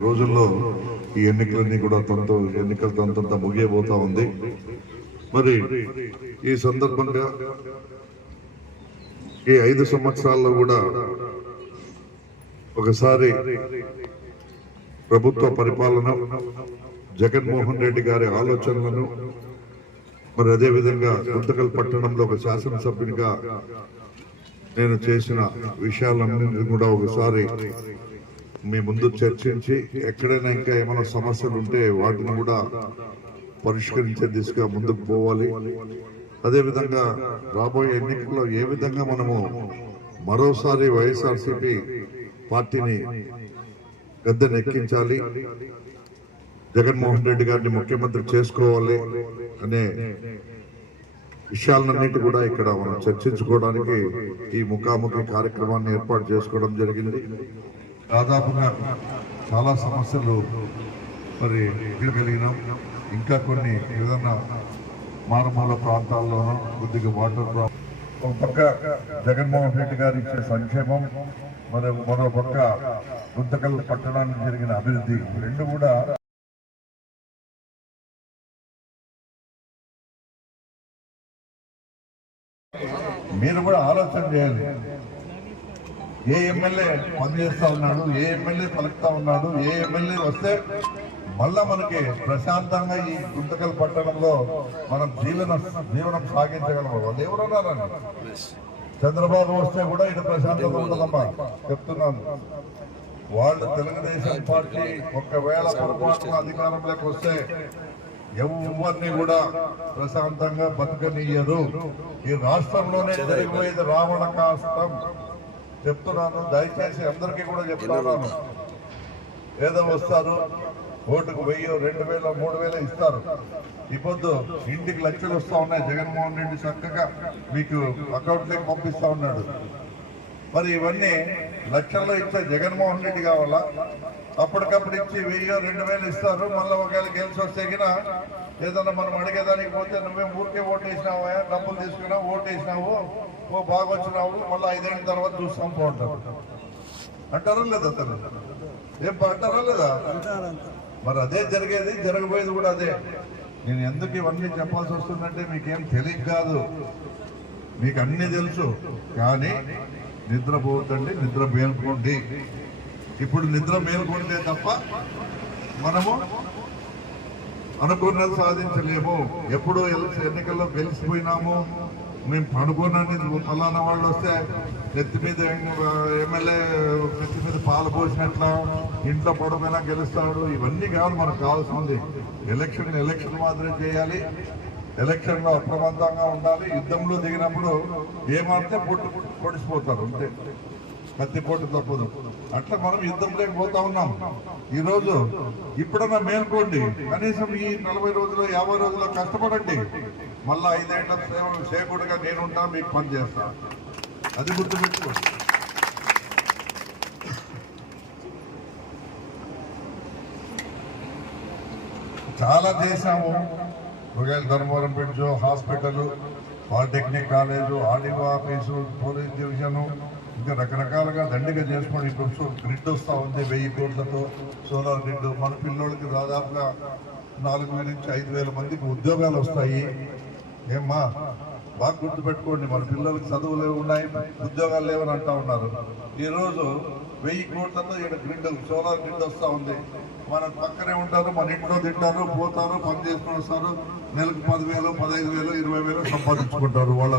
రోజుల్లో ఈ ఎన్నికలన్నీ కూడా తొంత ఎన్నికల తొంతంత ముగియబోతా ఉంది. మరి ఈ సందర్భంగా ఈ ఐదు సంవత్సరాల్లో కూడా ఒకసారి ప్రభుత్వ పరిపాలన జగన్మోహన్ రెడ్డి గారి ఆలోచనలను మరి అదేవిధంగా గుంతకల్ పట్టణంలో ఒక శాసనసభ్యునిగా నేను చేసిన విషయాలన్నింటినీ కూడా ఒకసారి మీ ముందు చర్చించి ఎక్కడైనా ఇంకా ఏమైనా సమస్యలు ఉంటే వాటిని కూడా పరిష్కరించే దిశగా ముందుకు పోవాలి. అదేవిధంగా రాబోయే ఎన్నికల్లో ఏ విధంగా మనము మరోసారి వైఎస్ఆర్సీపీ పార్టీని గద్దెనెక్కించాలి జగన్మోహన్ రెడ్డి గారిని ముఖ్యమంత్రి చేసుకోవాలి అనే విషయాలన్నిటి కూడా ఇక్కడ మనం చర్చించుకోవడానికి ఈ ముఖాముఖి కార్యక్రమాన్ని ఏర్పాటు చేసుకోవడం జరిగింది. దాదాపుగా చాలా సమస్యలు మరి కలిగినాం ఇంకా కొన్ని ఏదన్నా మారుమూల ప్రాంతాల్లోనూ కొద్దిగా వాటర్ ప్రాబ్లం ఒక పక్క జగన్మోహన్ రెడ్డి గారు ఇచ్చే సంక్షేమం మరి మరో పక్క గుంతకల్ పట్టణానికి జరిగిన అభివృద్ధి రెండు కూడా మీరు కూడా ఆలోచన చేయాలి. ఏ ఎమ్మెల్యే పనిచేస్తా ఉన్నాడు ఏ ఎమ్మెల్యే పలుకుతా ఉన్నాడు ఏ ఎమ్మెల్యే వస్తే మళ్ళా మనకి ప్రశాంతంగా ఈ గుంతకల్ పట్టణంలో మనం జీవన జీవనం సాగించగలం వాళ్ళు చంద్రబాబు వస్తే కూడా ఇటు ప్రశాంతత ఉండదమ్మా చెప్తున్నాను. వాళ్ళు తెలుగుదేశం పార్టీ ఒకవేళ పొరపాటున అధికారంలోకి వస్తే ఎవరిని కూడా ప్రశాంతంగా బతకనీయరు ఈ రాష్ట్రంలోనే జరిగిపోయేది రావణ కాష్టం చెప్తున్నాను దయచేసి అందరికీ కూడా చెప్తున్నాను. ఏదో వస్తారు ఓటుకు వెయ్యి రెండు వేల మూడు వేల ఇస్తారు. ఈ పొద్దు ఇంటికి లక్షలు వస్తూ ఉన్నాయి. జగన్మోహన్ రెడ్డి చక్కగా మీకు అకౌంట్లోకి పంపిస్తూ ఉన్నాడు. మరి ఇవన్నీ లక్షల్లో ఇచ్చే జగన్మోహన్ రెడ్డి కావాలా? అప్పటికప్పుడు ఇచ్చి వెయ్యి రెండు వేలు ఇస్తారు. మళ్ళీ ఒకవేళ గెలిచి వస్తే కినా ఏదన్నా మనం అడిగేదానికి పోతే నువ్వే ఊరికే ఓటు వేసినావా డబ్బులు తీసుకున్నావు ఓటు వేసినావు ఓ బాగా వచ్చినావు మళ్ళీ ఐదేళ్ళ తర్వాత చూస్తాం పోంటారు. అంటారా లేదా అతను? ఏం అంటారా లేదా? మరి అదే జరిగేది జరగబోయేది కూడా అదే. నేను ఎందుకు ఇవన్నీ చెప్పాల్సి వస్తుందంటే మీకేం తెలియక కాదు. మీకు అన్నీ తెలుసు. కానీ నిద్రపోతండి నిద్ర మేల్కోండి ఇప్పుడు నిద్ర మేల్కొంటే తప్ప మనము అనుకున్నది సాధించలేము. ఎప్పుడు ఎన్నికల్లో గెలిచిపోయినాము. మేము పడుకోనని ఫలానా వాళ్ళు వస్తే నెత్తి మీద ఎమ్మెల్యే నెత్తి మీద పాలు పోసినట్ల ఇంట్లో పడుకున్నా గెలుస్తాడు. ఇవన్నీ కాదు మనకు కావాల్సింది ఎలక్షన్ ఎలక్షన్ మాత్రం చేయాలి. ఎలక్షన్లో అప్రమత్తంగా ఉండాలి. యుద్ధంలో దిగినప్పుడు ఏమంటే పొట్టు పొడిచిపోతారు. అంతే. కత్తిపోటు తప్పదు అట్లా మనం యుద్ధంలోకి పోతా ఉన్నాం. ఈరోజు ఇప్పుడన్నా మేల్కోండి. కనీసం ఈ నలభై రోజులు యాభై రోజులు కష్టపడండి. మళ్ళీ ఐదేళ్ళ సేవ సేకుడుగా నేనుంటా మీకు పని చేస్తా. అది గుర్తుపెట్టుకో. చాలా చేశాము. ఒకవేళ Dharmavaram bridge hospital polytechnic college RDO office police division ఇంకా రకరకాలుగా దండిగా చేసుకొని ఇప్పుడు గ్రిడ్ వస్తూ ఉంది వెయ్యి కోట్లతో సోలార్ గ్రిడ్. మన పిల్లోళ్ళకి దాదాపుగా నాలుగు వేల నుంచి ఐదు వేల మందికి ఉద్యోగాలు వస్తాయి. ఏమ్మా బాగా గుర్తుపెట్టుకోండి మన పిల్లలకి చదువులు ఉన్నాయి ఉద్యోగాలు లేవని అంటా ఉన్నారు. ఈ రోజు వెయ్యి కోట్లతో ఇక్కడ గ్రిడ్ సోలార్ గ్రిడ్ వస్తూ ఉంది. మన పక్కనే ఉంటారు మన ఇంట్లో తింటారు పోతారు పని చేసుకొని వస్తారు. నెలకు పదివేలు పదహైదు వేలు ఇరవై వేలు సంపాదించుకుంటారు వాళ్ళ